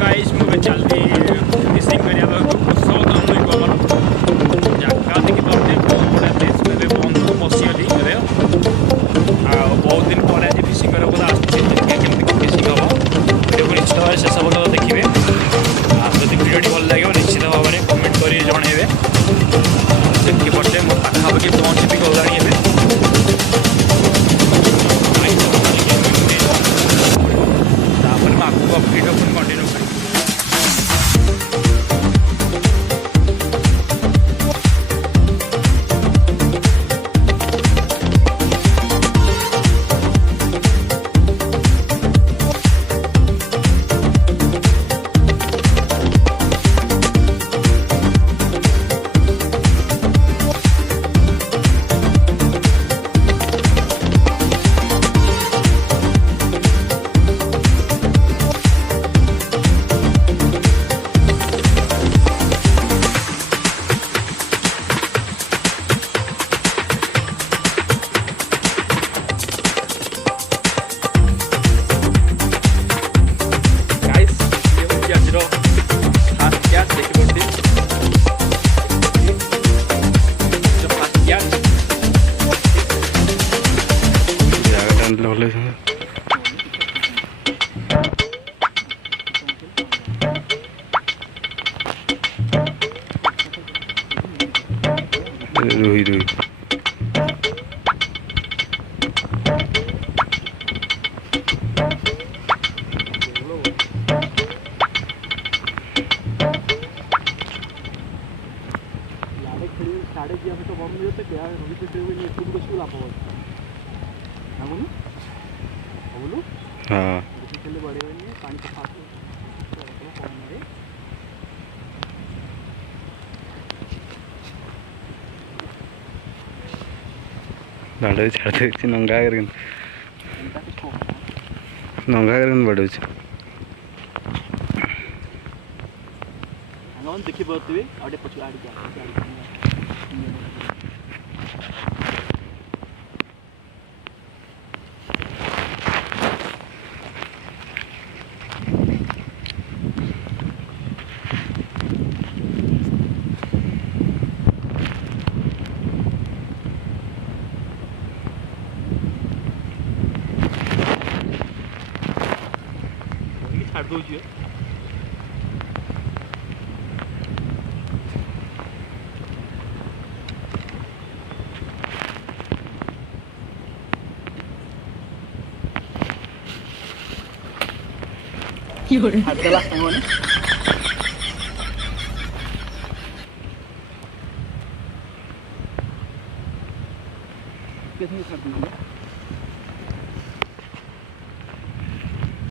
Guys मुझे चलती fishing करिया सौदर्न गोबर जगह देखिपे बहुत बड़ा प्लेस में बंद बसीगली बहुत दिन पर आज फिशिंग करके आसमी फिशिंग हम वीडियो को निश्चित भाव शेष पर्यटन देखिए जब वीडियो भल लगे निश्चित भाव में कमेंट कर जनइबे देखिपटे मो पाखापाखि पहुँच भी गलाणी आपको वीडियो कंटिन्यू करें। रुई रुई साढ़े दिया तो बम मिलते क्या रवि तो नहीं तुम कुछ लाभ हो ना बोलू बोलू हाँ चले बड़े हुए पानी के साथ बड़े छाड़ते नंगा कर बड़े देखी पारे आगे पछ छाड़ दो हाथ कितनी